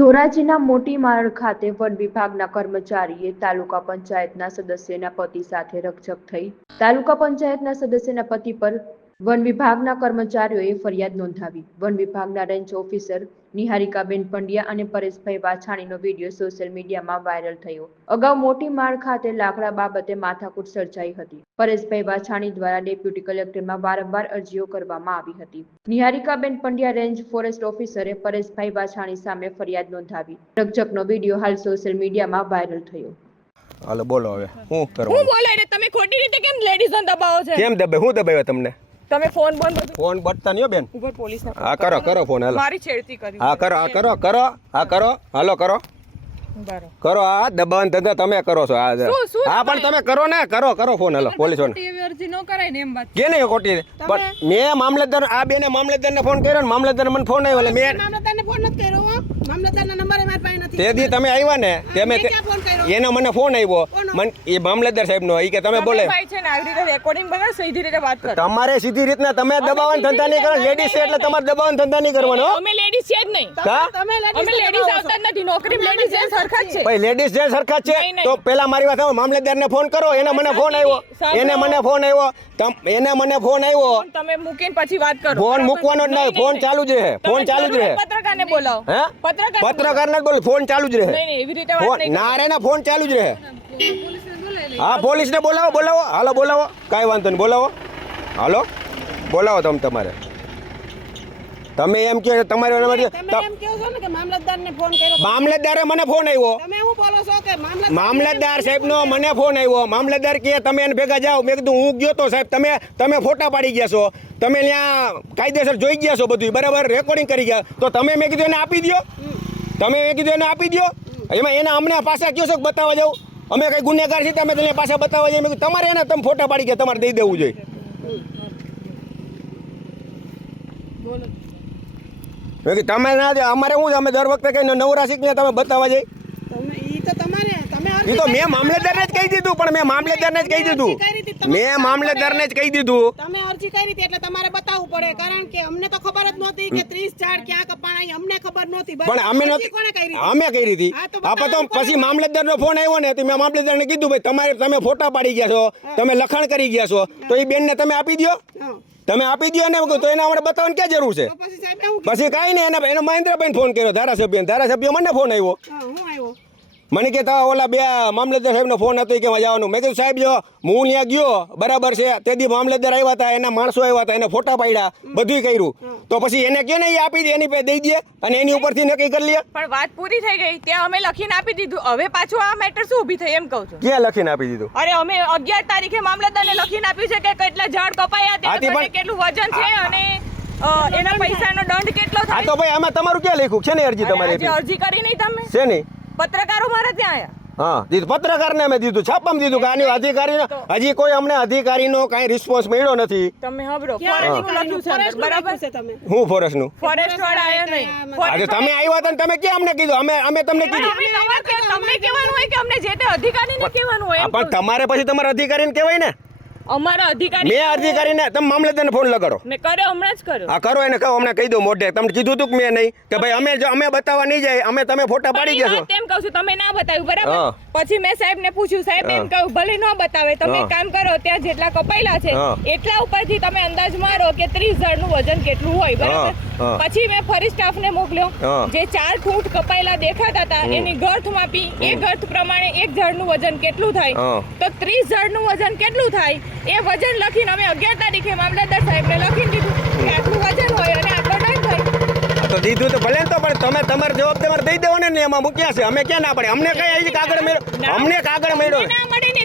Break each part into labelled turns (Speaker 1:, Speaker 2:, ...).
Speaker 1: ધોરાજીના મોટી માળ ખાતે વન વિભાગના કર્મચારીએ તાલુકા પંચાયતના સદસ્યના પતિ સાથે રકઝક થઈ. તાલુકા પંચાયતના સદસ્યના પતિ પર વન વિભાગના કર્મચારીઓએ ફરિયાદ નોંધાવી. વન વિભાગના રેન્જ ઓફિસર નિહારિકાબેન પંડ્યા અને પરેશભાઈ વાછાણીનો વીડિયો સોશિયલ મીડિયામાં વાયરલ થયો. અગાઉ મોટી માળ ખાતે લાકડા બાબતે માથાકૂટ સર્જાઈ હતી. પરેશભાઈ વાછાણી દ્વારા ડેપ્યુટી કલેક્ટરમાં વારંવાર અરજીઓ કરવામાં આવી હતી. નિહારિકાબેન પંડ્યા રેન્જ ફોરેસ્ટ ઓફિસરે પરેશભાઈ વાછાણી સામે ફરિયાદ નોંધાવી. રકઝકનો વીડિયો હાલ સોશિયલ મીડિયામાં વાયરલ થયો.
Speaker 2: હાલો બોલો હવે. શું
Speaker 3: હું
Speaker 2: કરવાનું?
Speaker 3: બોલાય રે તમે ખોટી રીતે કેમ લેડીઝ દબાવો છે?
Speaker 2: કેમ દબાવ હું દબાવ્યો તમને?
Speaker 3: તમે ફોન બંધ બધું
Speaker 2: ફોન બટતા નહીં બેન.
Speaker 3: ઉપર પોલીસ
Speaker 2: હા કરો કરો ફોન હાલો.
Speaker 3: મારી છેડતી કરી.
Speaker 2: હા કરો હા કરો કરો હા કરો હાલો કરો. કરો આ દબાણ ધંધા તમે કરો છો આ હા પણ તમે કરો ને કરો કરો ફોન હલો પોલીસ
Speaker 3: અરજી ન કરાય ને એમ વાત.
Speaker 2: કે નહીં ખોટી? પણ મેં મામલતદાર આ બેને મામલતદારને ફોન કર્યો ને મામલતદાર મને ફોન આવ્યો એટલે મેં
Speaker 4: મામલતદારને ફોન નથી કર્યો હો. મામલતદારના નંબર મારી પાસે નથી.
Speaker 2: તે દી તમે આવ્યા ને તે મેં? એનો મને ફોન આવ્યો. મને એ મામલતદાર સાહેબનો એ કે તમે બોલે.
Speaker 3: ભાઈ છે ને આવી રીતે રેકોર્ડિંગ બગાડ સીધી રીતે વાત કરો.
Speaker 2: તમારે સીધી રીતના તમે દબાવન ધંધા નહીં કરો લેડીઝ છે એટલે તમારે દબાવન ધંધા નહીં કરવાનો
Speaker 3: અમે લેડીઝ છે જ નહીં.
Speaker 4: તમે
Speaker 3: અમે લેડીઝ આવતા નથી. નોકરી લેડીઝ છે સરખા જ છે.
Speaker 2: ભાઈ લેડીઝ જે સરખા છે. તો પેલા મારી વાત સાંભળો, મામલતદારને ફોન કરો એને મને ફોન આવ્યો. એને મને ફોન આવ્યો. એને મને ફોન આવ્યો.
Speaker 3: તમે મૂકીને પછી વાત કરો.
Speaker 2: ફોન મૂકવાનો જ નહીં ફોન ચાલુ જ રહે ફોન ચાલુ જ રહે.
Speaker 3: પત્રકારને બોલાવો.
Speaker 2: હે
Speaker 3: પત્રકાર
Speaker 2: પત્રકાર ને બોલ ફોન ચાલુ જ રહે.
Speaker 3: નહીં નહીં એવી રીતે વાત નહીં
Speaker 2: ના રે ના ફોન ચાલુ જ રહે. હા પોલીસ ને બોલાવો બોલાવો. હાલો બોલાવો. કાંઈ વાંધો નહીં બોલાવો. હાલો બોલાવો તમે તમારે. તમે એમ તમારે
Speaker 4: કહો છો ને કે મામલતદારને ફોન કર્યો
Speaker 2: મામલતદારે મને ફોન આવ્યો
Speaker 4: તમે શું બોલો છો કે મામલતદાર
Speaker 2: સાહેબનો મને ફોન આવ્યો મામલતદાર કે તમે એને ભેગા જાઓ. મેં કીધું હું ગયો તો સાહેબ તમે તમે ફોટા પાડી ગયા છો. તમે ત્યાં કાયદેસર જોઈ ગયા છો બધું બરાબર? રેકોર્ડિંગ કરી ગયા. તો તમે મેં કીધું એને આપી દો તમે મેં કીધું એને આપી દો એમાં એના અમને પાછા કયો છો બતાવવા જાવ? અમે કઈ ગુનેગાર છીએ તમે તમને પાછા બતાવવા જઈએ મેં તમારે એને તમે ફોટા પાડી ગયા તમારે દઈ દેવું જોઈએ. મેં કીધું તમે ના દે અમારે શું છે? અમે દર વખતે કહીને નવરા શીખને તમે બતાવવા જઈએ
Speaker 4: તમે ઈ તો તમારે તમે
Speaker 2: એ તો મેં મામલતદારને જ કહી દીધું પણ મેં મામલતદારને જ કહી દીધું. મેં મામલતદારને જ કહી દીધું.
Speaker 4: તમે અરજી કરી હતી એટલે તમારે બતાવવું પડે. કારણ કે અમને તો ખબર જ નહોતી કે 30 ચાર ક્યાં કપાણા અમને ખબર નહોતી.
Speaker 2: પણ અમે
Speaker 4: કોણે કરી
Speaker 2: નથી અમે કરી હતી.
Speaker 4: હા, તો
Speaker 2: પછી મામલતદારનો ફોન આવ્યો ને તો મેં મામલતદારને કીધું ભાઈ તમારે તમે ફોટા પાડી ગયા છો તમે લખાણ કરી ગયા છો તો એ બેનને તમે આપી દો. તમે આપી દો ને તો એને આપણે બતાવવાની ક્યાં જરૂર છે?
Speaker 4: પછી
Speaker 2: કાંઈ નહીં એના એનો મહેન્દ્રભાઈ ફોન કર્યો ધારાસભ્ય ધારાસભ્ય મને ફોન આવ્યો
Speaker 4: હું આવ્યો
Speaker 2: મને કહેતા ઓલા બે મામલતદાર સાહેબનો ફોન હતો કે જવાનું. મેં કીધું સાહેબ જો હું ત્યાં ગયો બરાબર છે તે દી મામલતદાર આવ્યા હતા એના માણસો આવ્યા હતા એને ફોટા પાડ્યા બધું કર્યું. તો પછી એને કે ને આપી દે એની દઈ દે અને એની ઉપરથી નક્કી કરી લે.
Speaker 3: પણ વાત પૂરી થઈ ગઈ. ત્યાં અમે લખીને આપી દીધું. હવે પાછું આ મેટર શું ઊભી થઈ એમ કહું છું.
Speaker 2: ક્યાં લખીને આપી દીધું?
Speaker 3: અરે અમે અગિયાર તારીખે મામલતદારને લખીને આપ્યું છે કે કેટલા ઝાડ કપાયા
Speaker 2: તે
Speaker 3: કેટલું વજન છે અને એના પૈસાનો દંડ કેટલો થાય
Speaker 2: તો ભાઈ આમાં તમારું ક્યાં લખ્યું? છે ને અરજી તમારી
Speaker 3: અરજી કરી નહીં તમે?
Speaker 2: છે નહીં?
Speaker 3: પત્રકારો મારે ત્યાં આયા.
Speaker 2: હા પત્રકારને અમે દીધું. છાપામાં દીધું કે આની અધિકારી હજી કોઈ અમને અધિકારીનો કાંઈ રિસ્પોન્સ મળ્યો નથી.
Speaker 3: તમે હબરો
Speaker 4: ક્યાં
Speaker 3: ફોરેસ્ટનું લખ્યું છે અંદર,
Speaker 4: ફોરેસ્ટનું
Speaker 3: બરાબર?
Speaker 4: છે તમે.
Speaker 2: હું ફોરેસ્ટનું.
Speaker 3: ફોરેસ્ટ વાળા આયા નહીં.
Speaker 2: આજે તમે આવ્યા હતા ને તમે ક્યાં અમને કીધું? અમે અમે તમને
Speaker 3: પણ
Speaker 2: કીધું.
Speaker 3: તમારે કે- તમને કહેવાનું હોય કે અમને જે તે અધિકારીને કહેવાનું હોય
Speaker 2: પણ તમારે પછી તમારા અધિકારીને કહેવાય ને.
Speaker 3: અમારા અધિકારી
Speaker 2: મેં અધિકારીને તમે મામલતદારને ફોન લગાડો.
Speaker 3: મેં કર્યો હમણાં જ કર્યો.
Speaker 2: આ કરો એને કહો હમણાં કહી દો મોઢે. તમને કીધું તું કે મેં નહીં? કે ભાઈ અમે જો અમે બતાવવા નહીં જાય અમે તમે ફોટા પાડી જશો
Speaker 3: તેમ કહું છું તમે ના બતાવ્યું બરાબર? પછી મેં સાહેબ ને પૂછ્યું સાહેબ એમ
Speaker 2: કહું
Speaker 3: કહ્યું ભલે ન બતાવે તમે કામ કરો ત્યાં જેટલા કપાયેલા છે એટલા ઉપરથી તમે અંદાજ મારો કે 30 જણનું વજન કેટલું હોય બરાબર?
Speaker 2: હા.
Speaker 3: પછી મેં ફરી સ્ટાફ ને મોકલ્યો જે ચાર ફૂટ કપાયેલા દેખાતા હતા એની ગર્થ માપી એ ગર્થ પ્રમાણે એક ઝાડનું વજન કેટલું થાય. તો 30 ઝાડનું વજન કેટલું થાય? એ વજન લખીને અમે 11 તારીખે મામલતદાર સાહેબને લખીને દીધું કે આટલું વજન હોય અને આટલો ટાઈમ થાય.
Speaker 2: તો દીધું તો ભલે તો પણ તમે તમારો જવાબ તમારે દઈ દેવાનો ને એમાં મૂક્યા છે. અમે ક્યાં ના પડે અમને કઈ કાગળ મેળો અમને કાગળ મેળો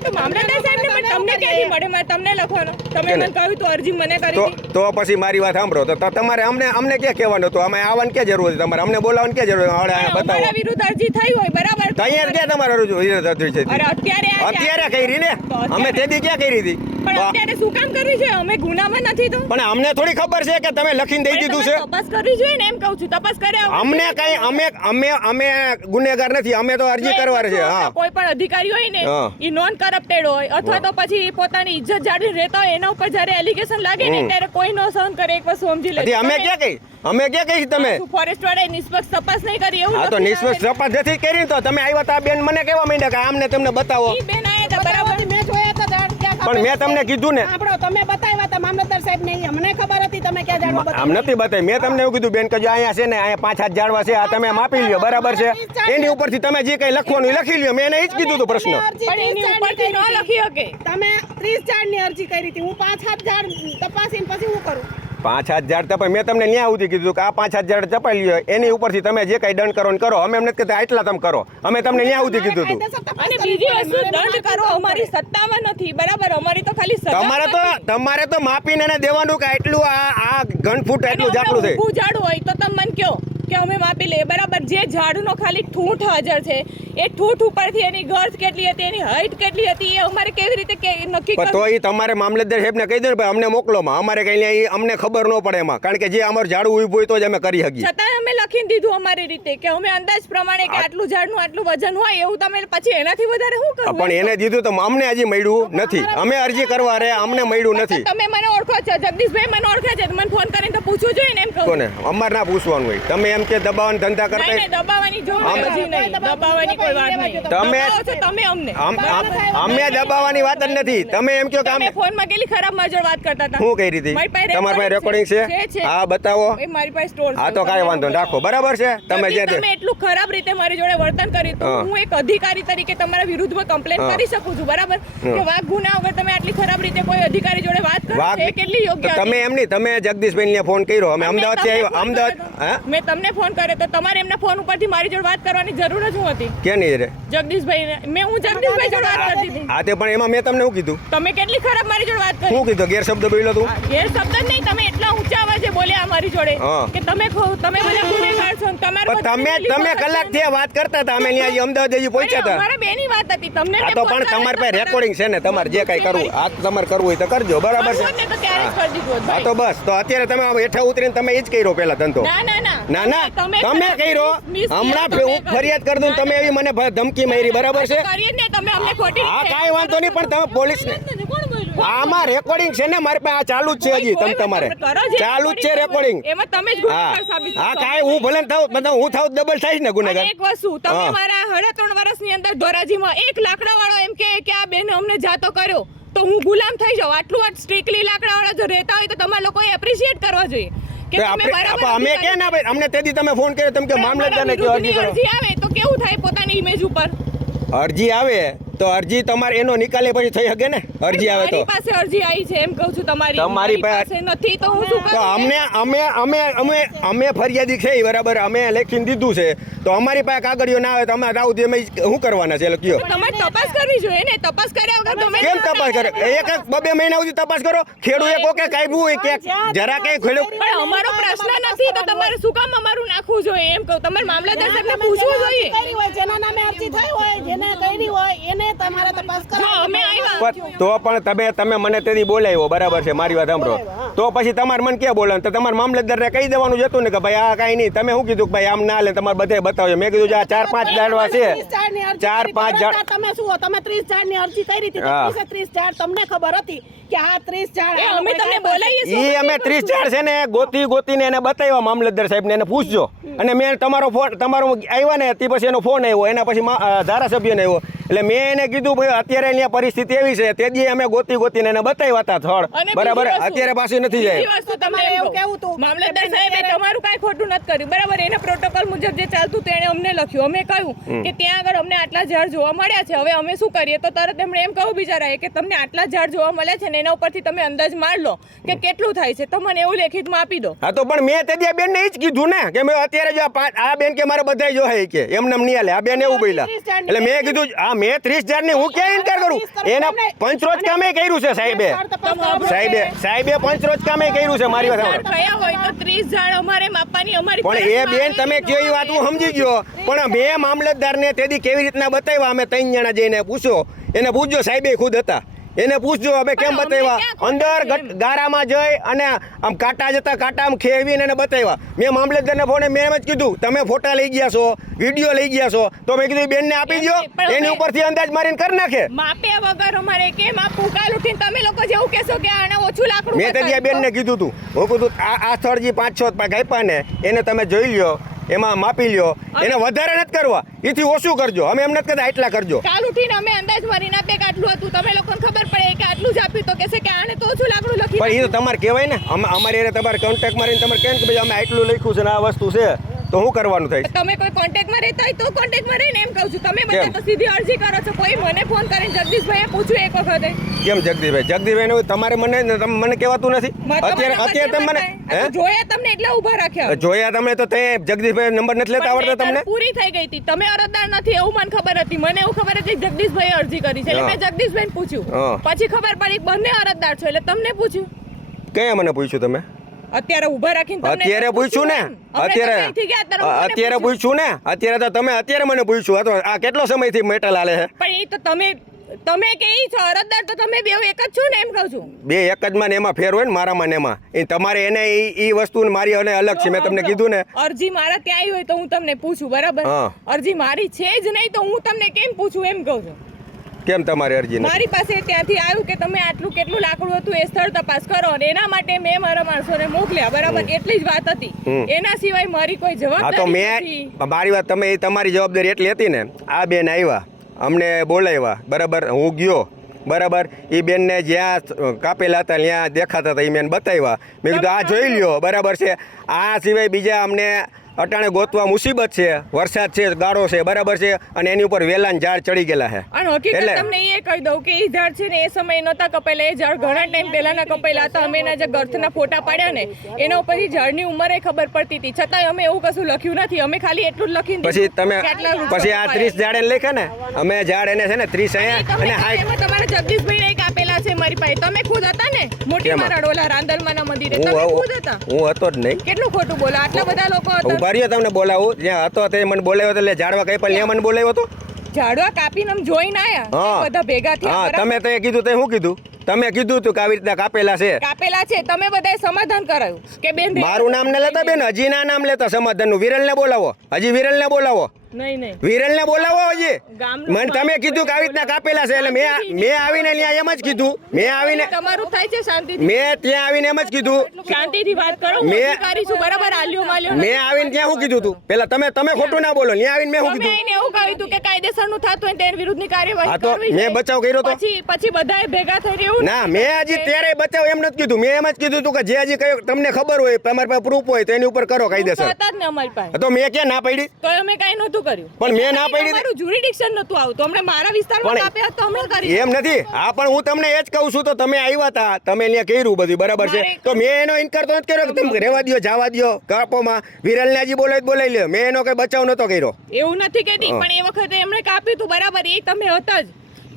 Speaker 3: તો મામલતદાર સાહેબને પણ તમને ક્યાંથી મળે? મારે તમને લખવાનો. તમે મને કહ્યું તો અરજી મને કરી
Speaker 2: તો તો પછી મારી વાત સાંભળો. તો તમારે અમને અમને ક્યાં કહેવાનું હતું? અમે આવવાની ક્યાં જરૂર હતી? તમારે અમને બોલાવવાની ક્યાં જરૂર? હવે બતાવો.
Speaker 3: વિરુદ્ધ અરજી થઈ હોય બરાબર?
Speaker 2: તો અહીંયા ક્યાં તમારે રજૂ વિરોધ હતી છે?
Speaker 3: અરે અત્યારે
Speaker 2: અત્યારે કરી ને? અમે તેથી ક્યાં કરી હતી?
Speaker 3: પણ અત્યારે શું કામ કર્યું છે? અમે ગુનામાં નથી તો.
Speaker 2: પણ અમને થોડી ખબર છે કે તમે લખીને દઈ દીધું છે.
Speaker 3: તપાસ કરવી જોઈએ ને એમ કહું છું. તપાસ કરે
Speaker 2: અમને કઈ અમે અમે અમે ગુનેગાર નથી. અમે તો અરજી કરવા છે. હા.
Speaker 3: કોઈ પણ અધિકારી હોય ને એ નોન કરપ્ટેડ હોય અથવા તો પછી પોતાની ઇજ્જત જાળવી રહેતા હોય એના ઉપર જ્યારે એલિગેશન લાગે ને ત્યારે કોઈ નો સહન કરે એક વસ્તુ સમજી લે
Speaker 2: અમે ક્યાં કઈ? અમે ક્યાં કઈ તમે?
Speaker 3: ફોરેસ્ટ વાળાએ નિષ્પક્ષ તપાસ નહીં કરી? એવું
Speaker 2: હા તો નિષ્પક્ષ તપાસ નથી કરી તો તમે આવ્યા તા બેન મને કેવા માંડ્યા કે આમને તમને બતાવો?
Speaker 3: બેન
Speaker 2: પણ મેં તમને કીધું ને.
Speaker 4: આપણો તમે બતાવ્યા હતા મામલતદાર સાહેબ ને અમને ખબર હતી તમે ક્યાં ઝાડવા
Speaker 2: આમ નથી બતાવી. મેં તમને એવું કીધું બેન કે જો અહીંયા છે ને અહીંયા પાંચ હાથ ઝાડવા છે આ તમે માપી લ્યો બરાબર છે? એની ઉપરથી તમે જે કઈ લખવાનું લખી લ્યો. મેં એને એ જ કીધું હતું પ્રશ્ન.
Speaker 3: પણ એની ઉપરથી ન લખી શકે.
Speaker 4: તમે ત્રીસ ઝાડની અરજી કરી હતી. હું પાંચ હાથ ઝાડ તપાસીને પછી હું કરું.
Speaker 2: પાંચ હજાર તપાય મેં તમને ન્યા સુધી કીધું કે આ પાંચ હજાર તપાઈ લ્યો. એની ઉપરથી તમે જે કઈ દંડ કરો ને કરો અમે એમ નથી કહેતા આટલા તમે કરો. અમે તમને ન્યા સુધી કીધું હતું.
Speaker 3: અને બીજી વસ્તુ દંડ કરો અમારી સત્તામાં નથી બરાબર? અમારી તો ખાલી
Speaker 2: તમારે તો તમારે તો માપીને દેવાનું કે આટલું આ આ ઘન ફૂટ આટલું જાટલું છે
Speaker 3: ઊભું હોય તો તમે મને કહો. કે અમે માપી લઈએ. બરાબર જે ઝાડનો ખાલી ઠૂંઠ હાજર છે એ ઠૂંઠ ઉપરથી એની ગર્થ કેટલી હતી એની હાઈટ કેટલી હતી એ અમારે કેવી રીતે કે- નક્કી
Speaker 2: તો એ તમારે મામલતદાર સાહેબને કહી દો ને ભાઈ અમને મોકલોમાં અમારે કઈ અમને ખબર ન પડે એમાં. કારણ કે જે અમારું ઝાડું ઉભું હોય તો જ અમે કરી શકીએ.
Speaker 3: છતાં અમે લખીને દીધું અમારી રીતે કે અમે અંદાજ પ્રમાણે કે આટલું ઝાડનું આટલું વજન હોય એવું તમે પછી એનાથી વધારે શું કરો
Speaker 2: પણ એને દીધું તો અમને હજી મળ્યું નથી. અમે અરજી કરવા રે અમને મળ્યું નથી.
Speaker 3: તમે મને ઓળખો છો જગદીશભાઈ મને ઓળખે છે મને ફોન કરીને તો પૂછવું જોઈએ ને એમ કહો.
Speaker 2: ને અમારે ના પૂછવાનું હોય. તમે એમ કે દબાવવાના ધંધા કરતા અમે દબાવવાની વાત જ નથી. તમે એમ કહો કે અમે
Speaker 3: ફોનમાં કેટલી ખરાબ મજર વાત કરતા હતા.
Speaker 2: શું કઈ રીતે? તમારી પાસે રેકોર્ડિંગ છે? હા બતાવો.
Speaker 3: મારી પાસે સ્ટોર
Speaker 2: હા તો કાંઈ વાંધો નહીં. રાખો. બરાબર છે? તમે
Speaker 3: તમે
Speaker 2: જે
Speaker 3: તમે એટલું ખરાબ રીતે મારી જોડે વર્તન કર્યું તો
Speaker 2: હું.
Speaker 3: એક અધિકારી તરીકે તમારા વિરુદ્ધમાં કમ્પ્લેન કરી શકું છું બરાબર? કે વાઘ ગુના વગર તમે આટલી ખરાબ રીતે કોઈ અધિકારી જોડે વાત કરો કેટલી યોગ્ય
Speaker 2: તમે એમ નહીં તમે જગદીશભાઈ ને ફોન કર્યો. અમે
Speaker 3: અમદાવાદથી
Speaker 2: આવ્યા. અમદાવાદ હા?
Speaker 3: મેં તમને ફોન કર્યો તો તમારે એમના ફોન ઉપરથી મારી જોડે વાત કરવાની જરૂર જ હું હતી.
Speaker 2: કે નહીં રે
Speaker 3: જગદીશભાઈ મેં હું જગદીશભાઈ જોડે વાત કરતી હતી.
Speaker 2: હા તે પણ એમાં મેં તમને શું કીધું?
Speaker 3: તમે કેટલી ખરાબ મારી જોડે વાત કરી?
Speaker 2: શું કીધું? ગેરશબ્દ બોલ્યો તું?
Speaker 3: ગેર શબ્દ જ નહીં. તમે એટલા ઊંચા અવાજે બોલ્યા અમારી જોડે કે તમે તમે બધા ગુનેગાર છો તમારે
Speaker 2: તમે તમે કલાકથી વાત કરતા હતા. અમે અહીંયા અમદાવાદ જઈ પહોંચ્યા હતા.
Speaker 3: મારા બેની વાત હતી. તમને
Speaker 2: તો પણ
Speaker 3: કર્યો
Speaker 2: પાસે રેકોર્ડિંગ છે ને. તમારે જે કઈ કરવું આ તમારે કરવું હોય તો કરજો. બરાબર છે?
Speaker 3: તો
Speaker 2: હા. બસ. તો અત્યારે તમે હેઠા ઉતરીને તમે એ જ કર્યો પેલા ધંધો.
Speaker 3: ના ના. ના
Speaker 2: ના. તમે કર્યો. હમણાં હું ફરિયાદ કરી દઉં તમે એવી મને ધમકી મારી બરાબર છે? હા કાંઈ વાંધો નહીં પણ તમે પોલીસ
Speaker 3: કોણ
Speaker 2: આમાં રેકોર્ડિંગ છે ને મારી પાસે આ ચાલુ જ છે હજી તમે તમારે. ચાલુ જ છે રેકોર્ડિંગ
Speaker 3: એમાં તમે જ
Speaker 2: હા. હા કાંઈ હું ભલે થાવ મતલબ હું થાવ ડબલ થાય ને ગુનેગાર.
Speaker 3: એક વસ્તુ તમે. મારા સાડા ત્રણ વર્ષની અંદર ધોરાજીમાં એક લાકડા વાળો એમ કે કે આ બેને અમને જાતો કર્યો તો હું ગુલામ થઈ જાઉં. આટલું આ સ્ટ્રીકલી લાકડા વાળા જો રહેતા હોય તો તમારે લોકોએ એપ્રિશિએટ કરવા જોઈએ.
Speaker 2: અમે કે ના ભાઈ? અમને તેથી તમે ફોન કર્યો તમે કે મામલતદારને કે અરજી કરો.
Speaker 3: અરજી આવે તો કેવું થાય પોતાની ઇમેજ ઉપર?
Speaker 2: અરજી આવે. તો અરજી તમારે એનો નિકાલ પછી થઈ શકે ને? અરજી આવે તો.
Speaker 3: મારી પાસે અરજી આવી છે એમ કહું છું તમારી.
Speaker 2: તમારી પાસે-
Speaker 3: નથી તો હું શું કરું
Speaker 2: અમને અમે અમે અમે અમે ફરિયાદી છે બરાબર અમે લખીને દીધું છે. તો અમારી પાસે કાગળિયો ના આવે તો અમે રાઉ અમે શું કરવાના છે એટલે કયો?
Speaker 3: તમારે તપાસ કરવી જોઈએ ને તપાસ કર્યા વગર તમે
Speaker 2: કેમ તપાસ કરે? એક એક બબે મહિના સુધી તપાસ કરો. ખેડૂએ કોકે કાપ્યું હોય કે જરા કઈ ખેડૂ
Speaker 3: પણ અમારો પ્રશ્ન નથી તો તમારે શું કામ અમારું નાખવું જોઈએ? એમ કહું તમારે મામલતદાર સાહેબને પૂછવું જોઈએ?
Speaker 4: જેના નામે અરજી થઈ હોય જેને કરી હોય એને તમારે તપાસ કરો
Speaker 3: અમે આવ્યા.
Speaker 2: તો પણ તમે તમે મને તેથી બોલાવ્યો બરાબર છે મારી વાત સાંભળો. તો પછી તમારે મને ક્યાં બોલાવે તો તમારે મામલતદારને કહી દેવાનું જ હતું ને કે ભાઈ આ કાંઈ નહીં. તમે શું કીધું કે ભાઈ આમ ના લે તમારે બધે બતાવજો. મેં કીધું આ ચાર પાંચ દાડવા છે. ચાર પાંચ ઝાડ
Speaker 4: તમે શું તમે ત્રીસ ઝાડની અરજી કરી હતી.
Speaker 2: હા.
Speaker 4: ત્રીસ ઝાડ તમને ખબર હતી કે આ ત્રીસ ઝાડ
Speaker 3: અમે તમને બોલાવીએ શું
Speaker 2: અમે ત્રીસ ચાર છે ને ગોતી ગોતીને એને બતાવ્યા મામલતદાર સાહેબને. એને પૂછજો. અને મેં તમારો ફોન તમારો આવ્યા ને તે પછી એનો ફોન આવ્યો. એના પછી ધારાસભ્યને આવ્યો. એટલે મેં એને કીધું ભાઈ અત્યારે અહીંયા પરિસ્થિતિ એવી છે. તે દી અમે ગોતી ગોતીને એને બતાવ્યા હતા સ્થળ. બરાબર? અત્યારે પાછું નથી જાય
Speaker 3: વસ્તુ
Speaker 4: તમારે
Speaker 3: તમને
Speaker 4: એવું કેવું હતું
Speaker 3: મામલતદાર સાહેબે તમારું કાંઈ ખોટું નથી કર્યું. બરાબર એના પ્રોટોકોલ મુજબ જે ચાલતું તેણે અમને લખ્યું. અમે કહ્યું કે ત્યાં આગળ અમને આટલા ઝાડ જોવા મળ્યા છે. હવે અમે શું કરીએ? તો તરત એમણે એમ કહું બિચારાએ કે તમને આટલા ઝાડ જોવા મળ્યા છે ને એના ઉપરથી તમે અંદાજ માર લો કે કેટલું થાય છે. તો મને એવું લેખિતમાં આપી દો.
Speaker 2: હા તો પણ મેં તે આ બેનને એ જ કીધું ને કે મેં અત્યારે જો આ આ બેન કે મારે બધાય જો હે કે. એમને એમ નહીં હાલે. આ બેન એવું બોલ્યા. એટલે મેં કીધું આ મેં ત્રીસ હજારની હું ક્યાં ઇનકાર કરું એના પંચરોજ કામે કર્યું છે સાહેબે. સાહેબે સાહેબે પંચરોજ કામે કર્યું છે મારી વાત પણ એ બેન તમે કયો એ વાત હું સમજી ગયો. પણ મેં મામલતદારને તેદી કેવી રીતના બતાવ્યા? અમે ત્રણ જણા જઈને પૂછો એને પૂછજો સાહેબે ખુદ હતા. એને પૂછજો અમે કેમ બતાવ્યા? અંદર ગારામાં જઈ અને આમ કાંટા જતા કાંટા આમ ખેવીને એને બતાવ્યા. મેં મામલતદારને ફોને મેં એમ જ કીધું તમે ફોટા લઈ ગયા છો વીડિયો લઈ ગયા છો. તો મેં કીધું બેનને આપી દો એની ઉપરથી અંદાજ મારીને કરી નાખે.
Speaker 3: માપ્યા વગર અમારે કેમ આપવું? કાલ ઉઠીને તમે લોકો જેવું કહેશો કે આને ઓછું લાકડું
Speaker 2: મેં તો બેનને કીધું હતું હું કીધું આ આ સ્થળ જે પાંચ છ પાક આપ્યા ને એને તમે જોઈ લ્યો. એમાં માપી લ્યો. એને વધારે નથી કરવા. એથી ઓછું કરજો. અમે એમ નથી કહેતા આટલા કરજો.
Speaker 3: કાલ ઉઠીને અમે અંદાજ મારીને આપે કે આટલું હતું. તમે લોકોને ખબર પડે કે આટલું જ આપ્યું તો કહેશે કે આને તો ઓછું લાકડું લખી
Speaker 2: પણ એ તો તમારે કહેવાય ને. અમારે તમારે કોન્ટેક્ટ મારીને તમારે કેમ કે ભાઈ અમે આટલું લખ્યું છે ને આ વસ્તુ છે. તો હું કરવાનું થાય?
Speaker 3: તમે કોઈ કોન્ટેક્ટમાં રહેતા હોય તો કોન્ટેક્ટમાં રહીને એમ કહું છું. તમે બધા તો સીધી અરજી કરો છો. કોઈ મને ફોન કરીને જગદીશભાઈએ પૂછ્યું એક વખતે.
Speaker 2: કેમ જગદીશભાઈ? જગદીશભાઈ તમારે મને તમે મને કહેવાતું નથી. અત્યારે અત્યારે તમે મને
Speaker 3: જોયા તમને એટલે ઊભા રાખ્યા.
Speaker 2: જોયા તમે તો તે જગદીશભાઈ નંબર નથી લેતા આવડતા તમને?
Speaker 3: પૂરી થઈ ગઈ હતી. તમે અરજદાર નથી એવું મને ખબર હતી. મને એવું ખબર હતી જગદીશભાઈ અરજી કરી છે. એટલે. મેં જગદીશભાઈને પૂછ્યું. પછી ખબર પડી બંને અરજદાર છો. એટલે તમને પૂછ્યું.
Speaker 2: કયા મને પૂછ્યું તમે?
Speaker 3: અત્યારે ઊભા રાખીને તમને
Speaker 2: અત્યારે પૂછ્યું ને? અત્યારે અત્યારે પૂછ્યું ને? અત્યારે તો તમે અત્યારે મને પૂછ્યું આ તો આ કેટલો સમયથી મેટલ હાલે છે?
Speaker 3: પણ એ તો તમે તમે કે ઈ છો અરજદાર તો તમે બે એક જ છો ને એમ કહું છું.
Speaker 2: બે એક જ માં એમાં ફેર હોય ને મારામાં ને એમાં. એ તમારે એને એ વસ્તુ ને મારી અને અલગ છે. મેં તમને કીધું ને.
Speaker 3: અરજી મારા ત્યાં આવી હોય તો હું તમને પૂછું બરાબર? અરજી મારી છે જ નહીં તો હું તમને કેમ પૂછું એમ કહું છું.
Speaker 2: કેમ તમારી અરજી
Speaker 3: મારી પાસે ત્યાંથી આવ્યું કે તમે આટલું કેટલું લાકડું હતું એ સ્થળ તપાસ કરો અને એના માટે મેં મારા માણસોને મોકલ્યા બરાબર? એટલી જ વાત હતી. એના સિવાય મારી કોઈ
Speaker 2: તો
Speaker 3: જવાબદારી નથી.
Speaker 2: મેં મારી વાત તમે એ તમારી જવાબદારી એટલી હતી ને આ બેન આવ્યા અમને બોલાવ્યા બરાબર? હું ગયો બરાબર? એ બેનને જ્યાં કાપેલા હતા ત્યાં દેખાતા હતા એ મેં બતાવ્યા. મેં કીધું આ જોઈ લ્યો બરાબર છે. આ સિવાય બીજા અમને અટાણે ગોતવા મુસીબત છે વરસાદ છે ગાળો છે બરાબર છે અને એની ઉપર વેલાન ઝાડ ચડી ગયેલા છે.
Speaker 3: અને હકીકત
Speaker 2: એટલે-
Speaker 3: તમને એ કહી દઉં કે એ ઝાડ છે ને એ સમયે નહોતા કપાયેલા. એ ઝાડ ઘણા ટાઈમ પહેલાના કપાયેલા હતા. અમે એના જે ગર્થના ફોટા પાડ્યા ને એના ઉપરથી ઝાડની ઉંમરે ખબર પડતી હતી. છતાંય અમે એવું કશું લખ્યું નથી. અમે ખાલી એટલું જ લખીને
Speaker 2: પછી તમે પછી આ ત્રીસ ઝાડ એને લખ્યા ને? અમે ઝાડ એને છે ને ત્રીસ અહીંયા અને
Speaker 3: તમારા જગદીશભાઈ છે મારી પાસે. તમે ખુદ હતા ને? મોટી
Speaker 2: કેમાં?
Speaker 3: મારા ડોલા રાંદલમાના મંદિરે. તમે ખુદ હતા?
Speaker 2: હું હતો જ નહીં.
Speaker 3: કેટલું ખોટું બોલો? આટલા બધા લોકો હતા.
Speaker 2: ઊભા રહ્યો તમને બોલાવું. જ્યાં હતો તે મને બોલાવ્યો એટલે ઝાડવા કઈ પણ ત્યાં. મને બોલાવ્યો હતો?
Speaker 3: ઝાડવા કાપીને આમ જોઈને આયા. બધા ભેગા થયા?
Speaker 2: તમે તો કીધું તે શું કીધું? તમે કીધું હતું કે આવી રીતના કાપેલા છે.
Speaker 3: કાપેલા છે. તમે બધાએ સમાધાન કરાયું. કે બેન
Speaker 2: મારું નામ ને લેતા બેન હજી ના નામ લેતા. સમાધાનનું વિરલને બોલાવો. હજી વિરલ ને બોલાવો.
Speaker 3: નહીં નહીં.
Speaker 2: વિરલને બોલાવો હજી. મને તમે કીધું કે આવી રીતના કાપેલા છે એટલે મેં મેં આવીને ત્યાં એમ જ કીધું. મેં આવીને
Speaker 3: તમારું થાય છે શાંતિ
Speaker 2: મેં ત્યાં આવીને એમ જ કીધું.
Speaker 3: શાંતિથી વાત કરો.
Speaker 2: મેં-
Speaker 3: છું બરાબર? આલ્યો માલ્યો
Speaker 2: મેં આવીને ત્યાં શું કીધું તું? પેલા તમે તમે ખોટું ના બોલો. ત્યાં આવીને મેં શું કીધું?
Speaker 3: એવું કહ્યું હતું કે કાયદેસરનું થતું હોય ને તેની વિરુદ્ધની કાર્યવાહી કરવી
Speaker 2: મેં બચાવ કર્યો તો?
Speaker 3: પછી પછી બધાએ ભેગા થઈ રહ્યું
Speaker 2: ના મેં હજી ત્યારે બચાવ એમ નથી કીધું. મેં એમ જ કીધું તું કે જે હજી કયો તમને ખબર હોય તમારી પાસે પ્રૂફ હોય તો એની ઉપર કરો કાયદેસર.
Speaker 3: હતા ને
Speaker 2: તો મેં ક્યાં ના પાડી?
Speaker 3: તો અમે કાઈ નહોતું કર્યું?
Speaker 2: પણ મેં ના પાડી
Speaker 3: મારું જ્યુરિડિક્શન નતું આવતું. હમણાં મારા વિસ્તારમાં કાપ્યા તો હમણાં કરી
Speaker 2: એમ નથી. હા પણ હું તમને એ જ કહું છું તો તમે આવ્યા હતા તમે અહીંયા કર્યું બધું બરાબર છે? તો મેં એનો ઇનકાર તો નથી કર્યો કે તમે રહેવા દ્યો જવા દ્યો કાપોમાં. વિરલને હજી બોલાવી બોલાવી લ્યો. મેં એનો કઈ બચાવ નતો કર્યો.
Speaker 3: એવું નથી કહેતી પણ એ વખતે એમણે કાપ્યું હતું બરાબર એ તમે હતા જ.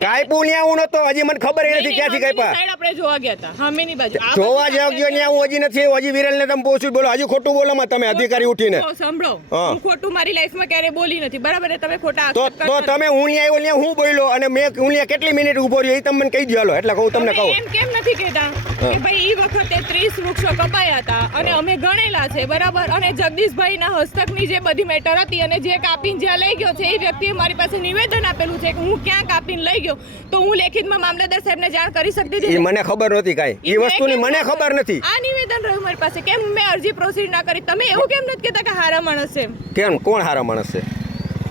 Speaker 2: કાપ્યું ત્યાં હું નતો હજી મને ખબર નથી ક્યાંથી કાપ્યા
Speaker 3: આપણે જોવા ગયા હતા. સામેની બાજુ.
Speaker 2: જોવા જાવ ગયો ત્યાં હું હજી નથી આવ્યો. હજી વિરલને તમે પૂછ્યું બોલો. હજી ખોટું બોલો માં તમે અધિકારી ઉઠીને.
Speaker 3: સાંભળો.
Speaker 2: હું.
Speaker 3: ખોટું મારી લાઈફમાં ક્યારે બોલી નથી. બરાબર એ તમે ખોટા
Speaker 2: તો તો તમે હું ત્યાં આવ્યો ત્યાં હું બોલ્યો? અને મેં હું ત્યાં કેટલી મિનિટ ઊભો રહ્યો એ તમને કહી દો હાલો. એટલે હું તમને કહું.
Speaker 3: એમ કેમ નથી કહેતા કે ભાઈ એ વખતે 30 વૃક્ષો કપાયા હતા અને અમે ગણેલા છે બરાબર? અને જગદીશભાઈના હસ્તકની જે બધી મેટર હતી અને જે કાપીને જ્યાં લઈ ગયો છે એ વ્યક્તિએ મારી પાસે નિવેદન આપેલું છે કે હું ક્યાં કાપીને લઈ ગયો. તો હું લેખિતમાં મામલતદાર સાહેબને જાણ કરી શકતી હતી?
Speaker 2: મને ખબર નહોતી કાંઈ. એ વસ્તુની મને ખબર નથી.
Speaker 3: આ નિવેદન રહ્યું મારી પાસે. કેમ મેં અરજી પ્રોસીડ ના કરી? તમે એવું કેમ નથી કહેતા કે હારા માણસ છે
Speaker 2: કેમ? કોણ હારા માણસ છે?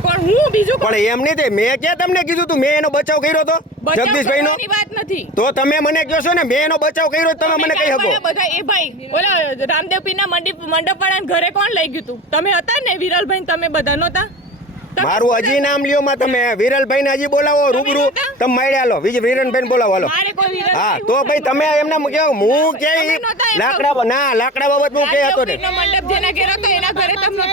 Speaker 3: પણ હું બીજું
Speaker 2: પણ એમ નહીં તે મેં ક્યાં તમને કીધું તું? મેં એનો બચાવ કર્યો તો જગદીશભાઈ
Speaker 3: નો વાત નથી.
Speaker 2: તો તમે મને કહો છો ને મેં એનો બચાવ કર્યો તમે મને કહી શકો.
Speaker 3: બધા એ ભાઈ ઓલા રામદેવ પીરના મંડી મંડપવાળાના ઘરે કોણ લઈ ગયું તું? તમે હતા ને વિરલભાઈ તમે બધા નહોતા?
Speaker 2: મારું
Speaker 3: શું
Speaker 2: હજી નામ લ્યો માં તમે. વિરલભાઈ ને હજી બોલાવો રૂબરૂ. તમે મળ્યા લો વિરલભાઈ બોલાવો
Speaker 3: વિરલ
Speaker 2: હા તો ભાઈ તમે એમને કેવું? હું કે લાકડા ના લાકડા બાબત હું કે હતો ને
Speaker 3: મંડપ જેના ઘેર હતો એના ઘરે તમે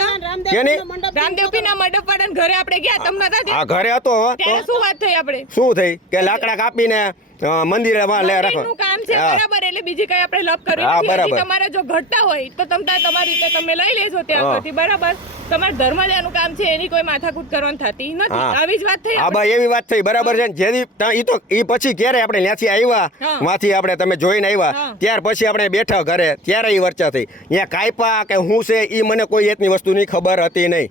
Speaker 2: કેની?
Speaker 3: ના મંડપ મંડપવાળાના ઘરે આપણે ગયા તમે નહોતા
Speaker 2: આ ઘરે હતો તો
Speaker 3: શું વાત થઈ આપણે?
Speaker 2: શું થઈ? કે લાકડા કાપીને મંદિરે માં લે રાખો.
Speaker 3: કામ છે બરાબર એટલે બીજી કઈ આપણે લપ કરી નથી.
Speaker 2: બરાબર.
Speaker 3: તમારે જો ઘટતા હોય તો તમે તમારી રીતે તમે લઈ લેજો ત્યાં
Speaker 2: હા.
Speaker 3: બરાબર? તમારે ધર્મજાનું કામ છે એની કોઈ માથાકૂટ કરવાની થતી નથી. આવી જ વાત થઈ
Speaker 2: હા ભાઈ એવી વાત થઈ. બરાબર છે. ને જેથી ઈ તો ઈ પછી ક્યારે આપણે ત્યાંથી આવ્યા. માંથી આપણે તમે જોઈને આવ્યા ત્યાર પછી આપણે બેઠા ઘરે. ત્યારે ઈ વર્ચા થઈ. ત્યાં કાયપા કે હું છે ઈ મને કોઈ એટલી વસ્તુની ખબર હતી નહીં.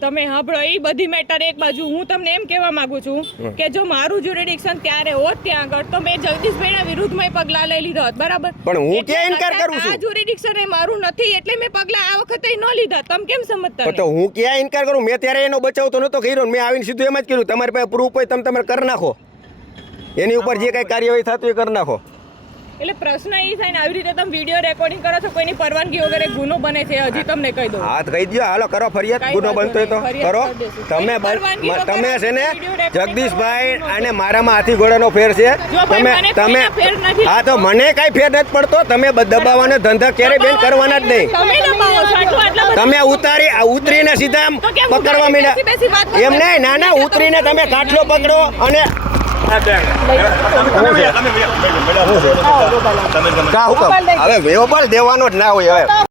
Speaker 3: તમે સાંભળો એ બધી મેટર એક બાજુ. હું તમને એમ કહેવા માંગુ છું કે જો મારું જ્યુરિડિક્શન ત્યારે હોત ત્યાં આગળ તો મેં જગદીશભાઈના વિરુદ્ધમાં પગલાં લઈ લીધા હોત બરાબર?
Speaker 2: પણ હું ક્યાં ઇનકાર કરું છું?
Speaker 3: આ જ્યુરિડિક્શન એ મારું નથી એટલે મેં પગલાં આ વખતે ન લીધા. તમે કેમ સમજતા
Speaker 2: તો હું ક્યાં ઇનકાર કરું? મેં ત્યારે એનો બચાવ તો નતો કર્યો મેં આવીને સીધું એમ જ કર્યું. તમારી પાસે પ્રૂફ હોય તમે તમારે કરી નાખો. એની ઉપર જે કઈ કાર્યવાહી થતું એ કરી નાખો.
Speaker 3: એટલે પ્રશ્ન એ થાય ને આવી રીતે તમે વીડિયો રેકોર્ડિંગ કરો છો કોઈની પરવાનગી વગેરે ગુનો બને છે હજી તમને કહી દઉં.
Speaker 2: હાથ કહી દો હાલો કરો ફરિયાદ. ગુનો બનતો તો કરો. તમે તમે છે ને જગદીશભાઈ અને મારામાં હાથી ઘોડાનો ફેર છે. તમે તમે હા તો મને કાંઈ ફેર નથી પડતો. તમે દબાવવાનો ધંધા ક્યારેય બેન કરવાના જ નહીં.
Speaker 3: તમે
Speaker 2: ઉતારી આ ઉતરીને સીધા પકડવા માંડ્યા? એમ નહીં ના ના ઉતરીને તમે કાટલો પકડો અને હવે વેવબાલ દેવાનો જ ના હોય હવે